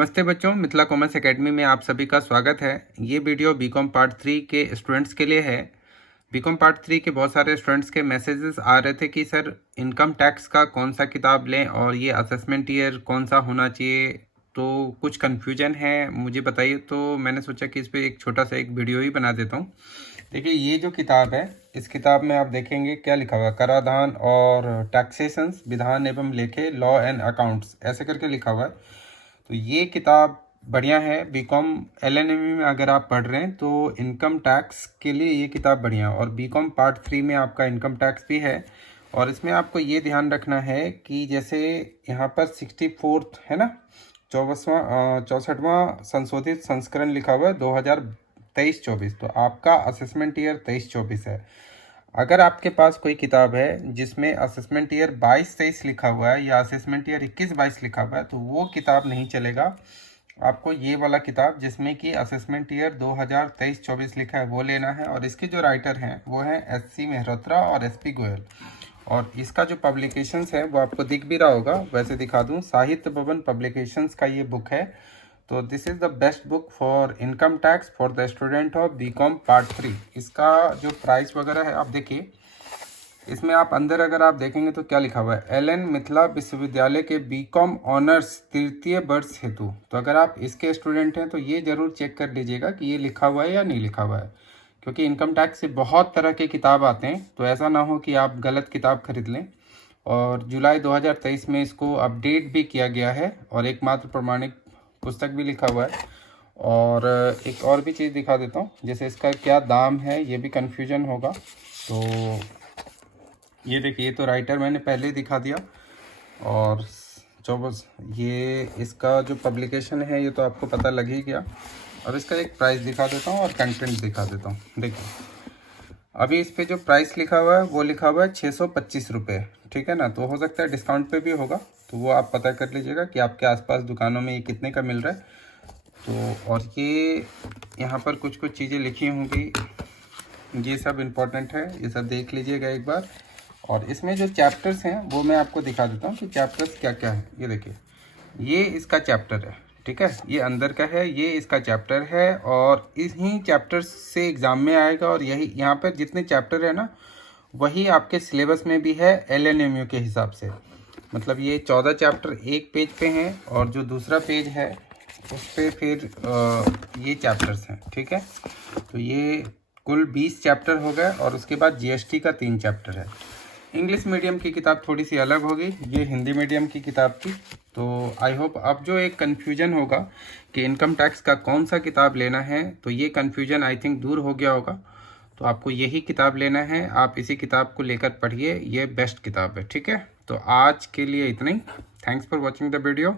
नमस्ते बच्चों, Mithila commerce academy में आप सभी का स्वागत है। ये वीडियो बीकॉम पार्ट 3 के स्टूडेंट्स के लिए है। बीकॉम पार्ट 3 के बहुत सारे स्टूडेंट्स के मैसेजेस आ रहे थे कि सर इनकम टैक्स का कौन सा किताब लें और ये असेसमेंट ईयर कौन सा होना चाहिए, तो कुछ कन्फ्यूजन है, मुझे बताइए। तो मैंने सोचा कि इस पर एक छोटा सा एक वीडियो ही बना देता हूँ। देखिए, ये जो किताब है, इस किताब में आप देखेंगे क्या लिखा हुआ है, कराधान और टैक्सेशंस, विधान एवं लेखे, लॉ एंड अकाउंट्स, ऐसे करके लिखा हुआ है। तो ये किताब बढ़िया है। बीकॉम एलएनएम में अगर आप पढ़ रहे हैं तो इनकम टैक्स के लिए ये किताब बढ़िया है। और बीकॉम पार्ट 3 में आपका इनकम टैक्स भी है। और इसमें आपको ये ध्यान रखना है कि जैसे यहाँ पर 64 है ना, 64वां संशोधित संस्करण लिखा हुआ है 2023-24। तो आपका असेसमेंट ईयर 23-24 है। अगर आपके पास कोई किताब है जिसमें असेसमेंट ईयर 22-23 लिखा हुआ है या असेसमेंट ईयर 21-22 लिखा हुआ है, तो वो किताब नहीं चलेगा। आपको ये वाला किताब जिसमें कि असेसमेंट ईयर 2023-24 लिखा है वो लेना है। और इसके जो राइटर हैं वो हैं एससी मेहरोत्रा और एसपी गोयल। और इसका जो पब्लिकेशंस है वो आपको दिख भी रहा होगा, वैसे दिखा दूँ, साहित्य भवन पब्लिकेशंस का ये बुक है। तो this is the best book for income tax for the student of BCom part 3। इसका जो प्राइस वगैरह है आप देखिए, इसमें आप अंदर अगर आप देखेंगे तो क्या लिखा हुआ है, एलएन मिथिला विश्वविद्यालय के बीकॉम ऑनर्स तृतीय वर्ष हेतु। तो अगर आप इसके स्टूडेंट हैं तो ये ज़रूर चेक कर लीजिएगा कि ये लिखा हुआ है या नहीं लिखा हुआ है, क्योंकि इनकम टैक्स से बहुत तरह के किताब आते हैं। तो ऐसा ना हो कि आप गलत किताब खरीद लें। और जुलाई 2023 में इसको अपडेट भी किया गया है और एकमात्र प्रमाणिक पुस्तक भी लिखा हुआ है। और एक और भी चीज़ दिखा देता हूँ, जैसे इसका क्या दाम है, ये भी कन्फ्यूजन होगा। तो ये देखिए, ये तो राइटर मैंने पहले ही दिखा दिया। और जो बस ये इसका जो पब्लिकेशन है ये तो आपको पता लग ही गया। अब इसका एक प्राइस दिखा देता हूँ और कंटेंट दिखा देता हूँ। देखिए, अभी इस पे जो प्राइस लिखा हुआ है वो लिखा हुआ है 625 रुपये, ठीक है ना। तो हो सकता है डिस्काउंट पे भी होगा, तो वो आप पता कर लीजिएगा कि आपके आसपास दुकानों में ये कितने का मिल रहा है। तो और ये यहाँ पर कुछ कुछ चीज़ें लिखी होंगी, ये सब इम्पोर्टेंट है, ये सब देख लीजिएगा एक बार। और इसमें जो चैप्टर्स हैं वो मैं आपको दिखा देता हूँ कि चैप्टर्स क्या क्या है। ये देखिए, ये इसका चैप्टर है, ठीक है, ये अंदर का है, ये इसका चैप्टर है। और इन्हीं चैप्टर से एग्ज़ाम में आएगा। और यही यहाँ पर जितने चैप्टर है ना, वही आपके सिलेबस में भी है एलएनएमयू के हिसाब से। मतलब ये 14 चैप्टर एक पेज पे हैं और जो दूसरा पेज है उस पर फिर ये चैप्टर्स हैं, ठीक है। तो ये कुल 20 चैप्टर हो गए। और उसके बाद जीएसटी का 3 चैप्टर है। इंग्लिश मीडियम की किताब थोड़ी सी अलग होगी, ये हिंदी मीडियम की किताब थी। तो आई होप अब जो एक कन्फ्यूजन होगा कि इनकम टैक्स का कौन सा किताब लेना है, तो ये कन्फ्यूजन आई थिंक दूर हो गया होगा। तो आपको यही किताब लेना है, आप इसी किताब को लेकर पढ़िए, ये बेस्ट किताब है, ठीक है। तो आज के लिए इतना ही। Thanks for watching the video.